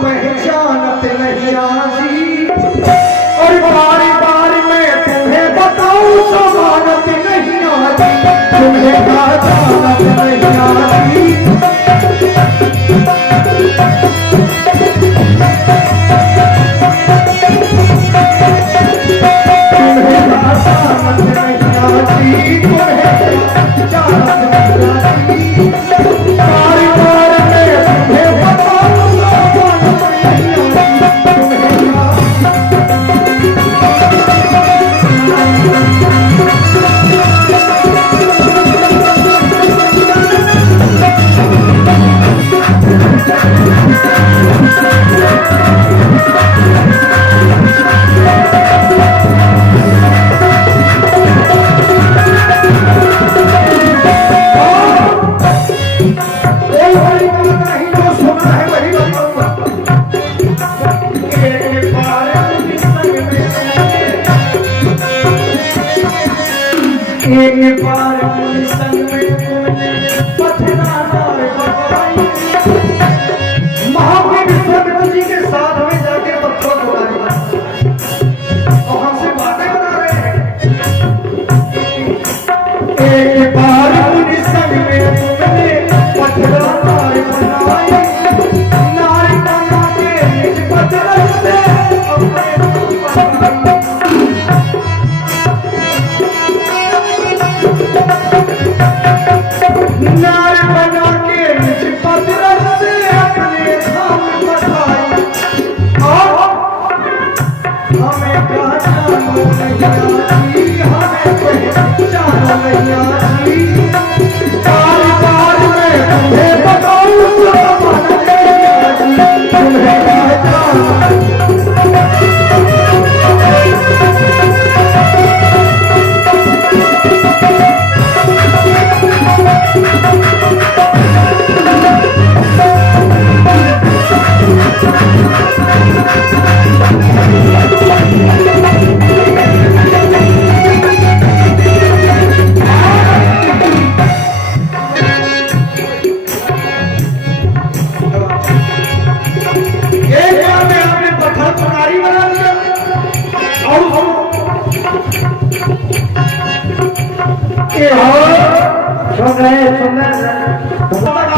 पहचानत नहीं आजी, और बारी बारी मैं तुम्हें बताऊं समानत नहीं आजी, तुम्हें पहचानत नहीं आजी। एक बार संग में तुमने पथरादार बताई, महावीर विश्वामित्र जी के साथ में जाके पत्थर उड़ाई और हमसे बातें बना रहे हैं। एक बार संग में तुमने पथरादार बनाई, नारी बना के पत्थर से अपने नार बना के मुझे पत्थर से अपने धाम बढ़ाई, और हमें पहचानो नहीं आती, हमें पहचानो नहीं आती। बार बार मैं तुम्हें बताऊं समानत नहीं आती, तुम्हें पहचानो।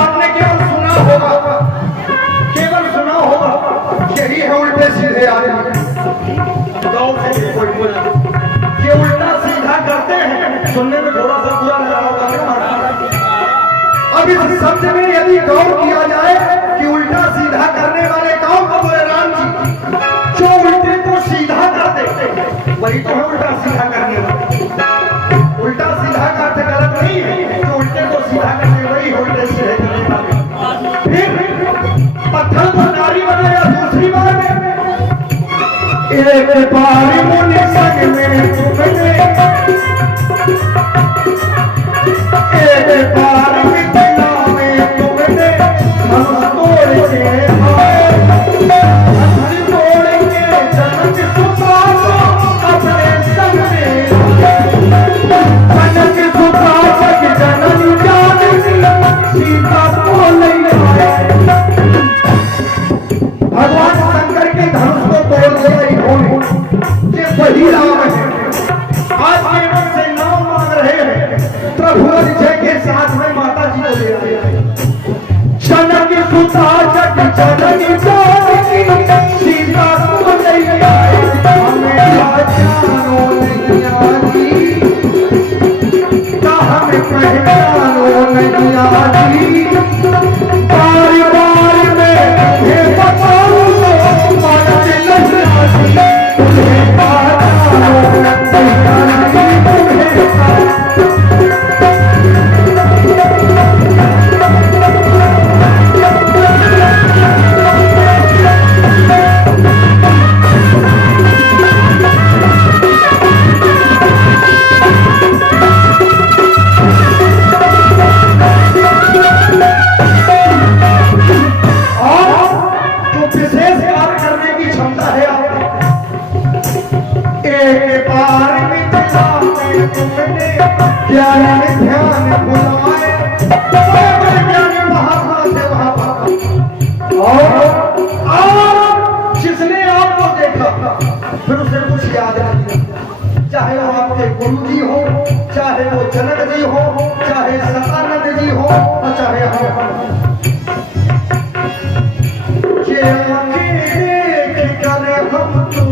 आपने केवल सुना होगा, यही है उल्टे सीधे आदमी, ये उल्टा सीधा करते हैं। सुनने में थोड़ा सा बुरा लगा होगा, अब इस शब्द में यदि गौर किया जाए कि उल्टा सीधा करने वाले कौन को बोले? राम जी। जो उल्टे को सीधा करते वही तो है उल्टा सीधा करने वाले। उल्टा सीधा का अर्थ गलत नहीं है, जो उल्टे को सीधा करने वही उल्टे सीधे करने वाले। फिर पत्थर को नारी बनाया दूसरी बार में, एक बार मुझे संग में तुमने, एक बार मिथिला में तुमने हम तोड़ के आए, हम तोड़ के जनक सुता को अपने संग में, जनक सुता जग जननी जानकी सीता को ले आए। भगवान शंकर के धनुष को तोड़ दिया इन्होंने, ये सही राम है। आज केवल से नाम मांग रहे हैं, प्रभु विजय के साथ में माता जी को ले आए। जनक सुता जग जननी जानकी सीता को ले आए, हमें पहचानो नहीं आती, हमें पहचानो नहीं आती। बार बार मैं तुम्हें बताऊं तो मानत नहीं आती, तुम्हें पहचानो नहीं आती, तुम्हें गुरु जी हो, चाहे वो जनक जी हो, चाहे सदानंद जी हो, और चाहे हम ये आंखें देख कर हम तो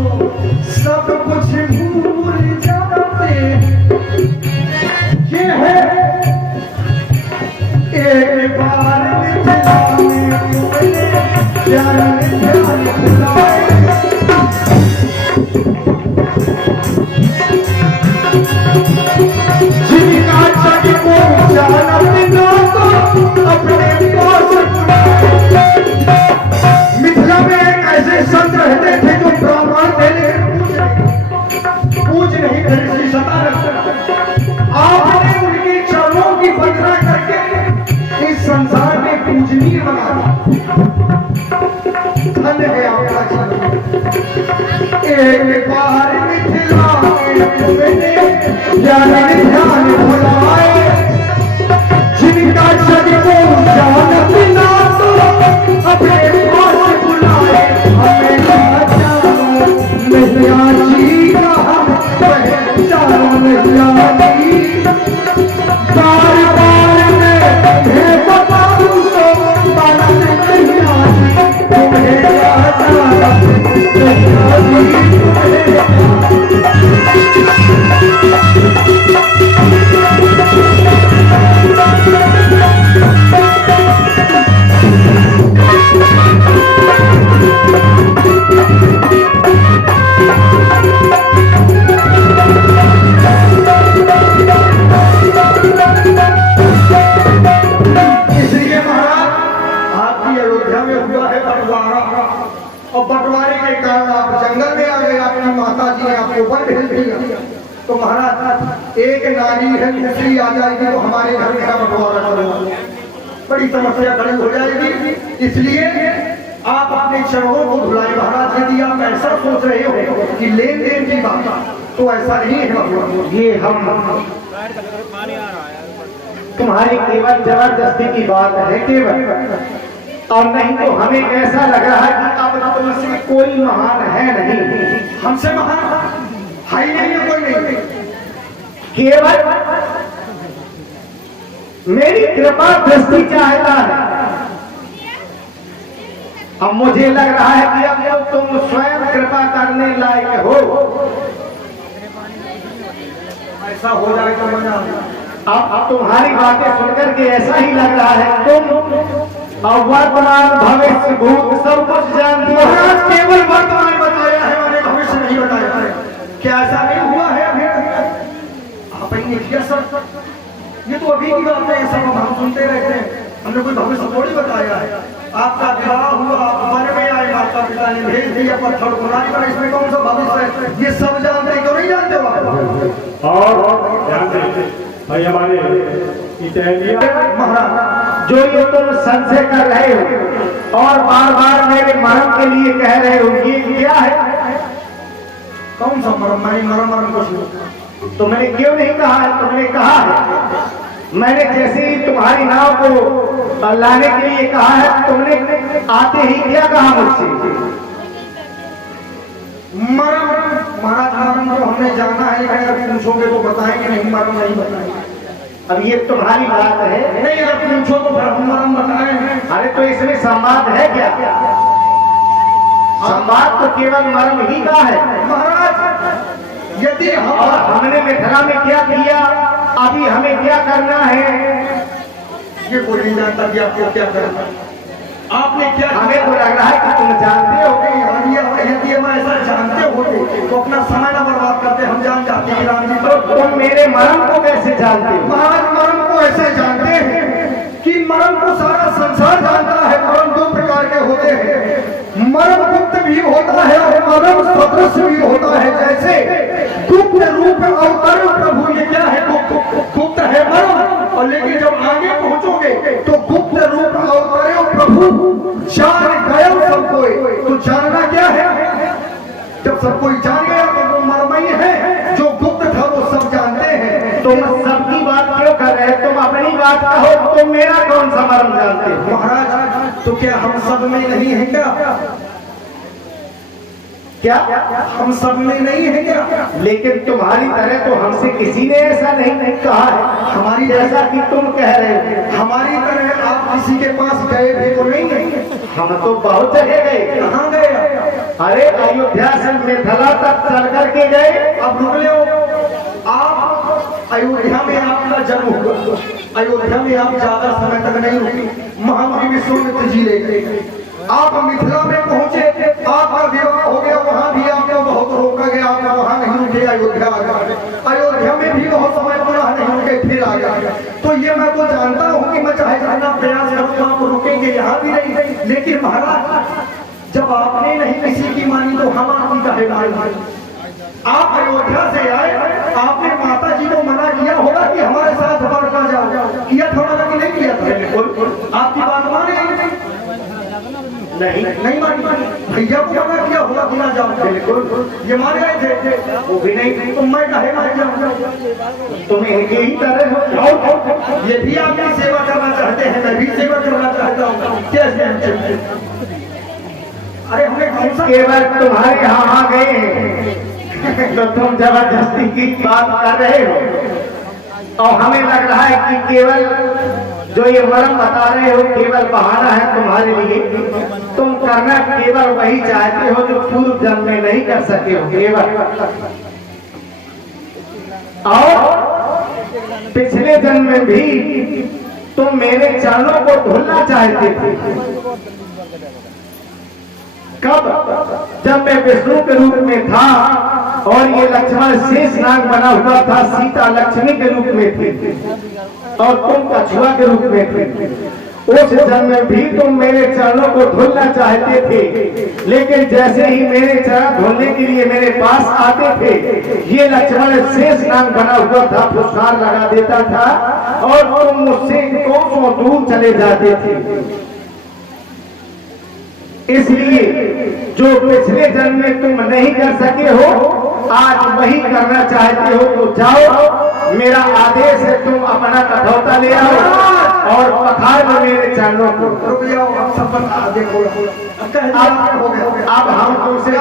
सब कुछ भूल जाते। ये है एक बार जिनका जग को जानते अपने मिथिला में एक ऐसे संत रहते थे जो ब्राह्मण थे लेकिन पूज नहीं थे श्री सतानंद। आपने उनके चरणों की वंदना करके इस संसार में पूजनीय बना दिया। धन्य है आपका जीवन। एक बार मिथिला में ध्यान भुलाए, जिनका जग को जानते ना तो अपने पास बुलाए। हमें मैया जी का हम पहचान मैया जी, बार बार में बता दूं तो बात मैया जी तुम्हें मैया इसलिए महाराज आपकी अयोध्या में हुआ है बंटवारा, और बंटवारे के कारण आप जंगल में आ गए, आपकी माता जी ने आपको वन भेज दिया। तो महाराज एक नारी है दूसरी आ जाएगी तो हमारे घर का बंटवारा करो, बड़ी समस्या खड़ी हो जाएगी। इसलिए आप अपने चरणों को धुलाए महाराज। यदि आप ऐसा सोच रहे हो कि लेन देन की बात, तो ऐसा नहीं है। ये हम तुम्हारी केवल जबरदस्ती की बात है केवल, और नहीं तो हमें ऐसा लग रहा है कि अब तुमसे कोई महान है नहीं। हमसे महान है ही नहीं, कोई नहीं। केवल मेरी कृपा दृष्टि चाहता है। अब मुझे लग रहा है कि अब जब तुम स्वयं कृपा करने लायक हो, ऐसा हो जाए तो मजा। अब तुम्हारी बातें सुनकर के ऐसा ही लग रहा है तुम और वर्तमान भविष्य भूत सब कुछ जानती हो। केवल वर्तमान बताया है, मैंने भविष्य नहीं बताया है। क्या ऐसा नहीं हुआ है अभी? आप ही ने किया सर, ये तो अभी की बात है, सब हम सुनते रहते हैं। हमने कोई भविष्य थोड़ी बताया है। आपका विवाह हुआ, आप वन में आए, माता पिता ने भेज दिया पत्थर खुदाई पर, इसमें कौन सा भविष्य है? ये सब जानते हैं, क्यों नहीं जानते हो आप? और जानते भाई हमारे महाराज जो ये तुम संशय कर रहे हो और बार बार मेरे मरण के लिए कह रहे हो, ये क्या है? कौन सा मरण? मैंने मरण कुछ नहीं। तो मैंने क्यों नहीं कहा है? तुमने कहा है। मैंने जैसे ही तुम्हारी नाव को लाने के लिए कहा है, तुमने आते ही क्या कहा मुझसे? मरण महाराज, मरण तो हमने जाना है, लेकिन अगर पूछोगे तो बताएंगे नहीं, मरण नहीं बताएंगे। अब ये तुम्हारी बात है नहीं, अगर पूछो तो मरण बताए हैं। अरे तो इसमें संवाद है क्या? संवाद तो केवल मरण ही का है महाराज। यदि हमने मिथिला में क्या किया, अभी हमें क्या करना है, ये कोई नहीं जानता कि आपको क्या करना है। आपने क्या, हमें तो लग रहा है कि तुम जानते हो। यदि हम ऐसा जानते होते तो अपना समय न बर्बाद करते, हम जान जाते हैं राम जी। तो तुम मेरे मरण को कैसे जानते हो? महाराज मरण को ऐसे जानते हैं कि मरण को सारा संसार जानता है। मरण दो प्रकार के होते हैं, मरण गुप्त भी होता है और मरण सदृश भी होता है। जैसे गुप्त रूप अवतार प्रभु, ये क्या है? गुप्त है मरण, और लेकिन जब आगे पहुंचोगे तो गुप्त रूप अवतार प्रभु जान गया सब कोई। तो जानना क्या है? जब सब कोई जान गया तो वो मरमई है, जो गुप्त था वो सब जानते हैं। तुम सबकी बात क्यों कर रहे? तुम अपनी बात कहो, तुम मेरा कौन सा मर्म जानते हो? महाराज तो क्या हम सब में नहीं है क्या? क्या हम सब में नहीं है क्या? लेकिन तुम्हारी तरह तो हमसे किसी ने ऐसा नहीं कहा है, हमारी जैसा कि तुम कह रहे हो। हमारी तरह आप किसी के पास गए भी तो नहीं है? हम तो बहुत जगह गए। कहाँ गए? अरे अयोध्या से मिथिला तक चल करके गए। अब रुक लो, आप अयोध्या में आपका जन्म हुआ, अयोध्या में आप ज्यादा समय तक नहीं रुके, महामुनि विश्वामित्र जी ले गए। आप मिथिला में पहुंचे, आपका विवाह हो गया, वहां भी आपको बहुत रोका गया, आप वहां नहीं रुके, अयोध्या आ गए। अयोध्या में भी बहुत समय पुनः नहीं रुके, फिर आ गए। तो ये मैं तो जानता हूँ कि मैं चाहे जितना प्रयास करूँ आप रुकेंगे यहाँ भी नहीं। लेकिन महाराज जब आपने नहीं किसी की मानी तो हम आपकी काहे मानी? आप अयोध्या से आए, आपने माता जी को मना किया होगा कि हमारे साथ द्वारका जाओ, किया था मना कि नहीं किया था? बिल्कुल। आपकी बात माने नहीं मानी? भैया को मना किया होगा कि ना जाओ? बिल्कुल। ये मान गए थे? वो भी नहीं। तो मैं कहे ना जाऊँ? तुम्हें यही तरह हो, ये भी आपकी सेवा करना चाहते हैं, मैं भी सेवा करना चाहता हूँ। कैसे? अरे हमें कौन सा केवल तुम्हारे यहाँ आ गए हैं तो तुम जबरदस्ती की बात कर रहे हो, और हमें लग रहा है कि केवल जो ये मरम बता रहे हो केवल बहाना है तुम्हारे लिए। तुम करना केवल वही चाहते हो जो पूर्व जन्म में नहीं कर सके हो, केवल। और पिछले जन्म में भी तुम मेरे चरणों को धुलना चाहते थे। कब? जब मैं विष्णु के रूप में था और ये लक्ष्मण शेष नाग बना हुआ था, सीता लक्ष्मी के रूप में थी और तुम कछुआ के रूप में थे। उस जन्म में भी तुम मेरे चरणों को धुलना चाहते थे, लेकिन जैसे ही मेरे चरण धुलने के लिए मेरे पास आते थे, ये लक्ष्मण शेष नाग बना हुआ था, फुसकार लगा देता था और तुम मुझसे कोसों दूर चले जाते थे। इसलिए जो पिछले जन्म में तुम नहीं कर सके हो, आज वही करना चाहते हो तो जाओ, मेरा आदेश है, तुम अपना कठौता ले आओ और पखार में मेरे चरणों को। देखो अब हम तुमसे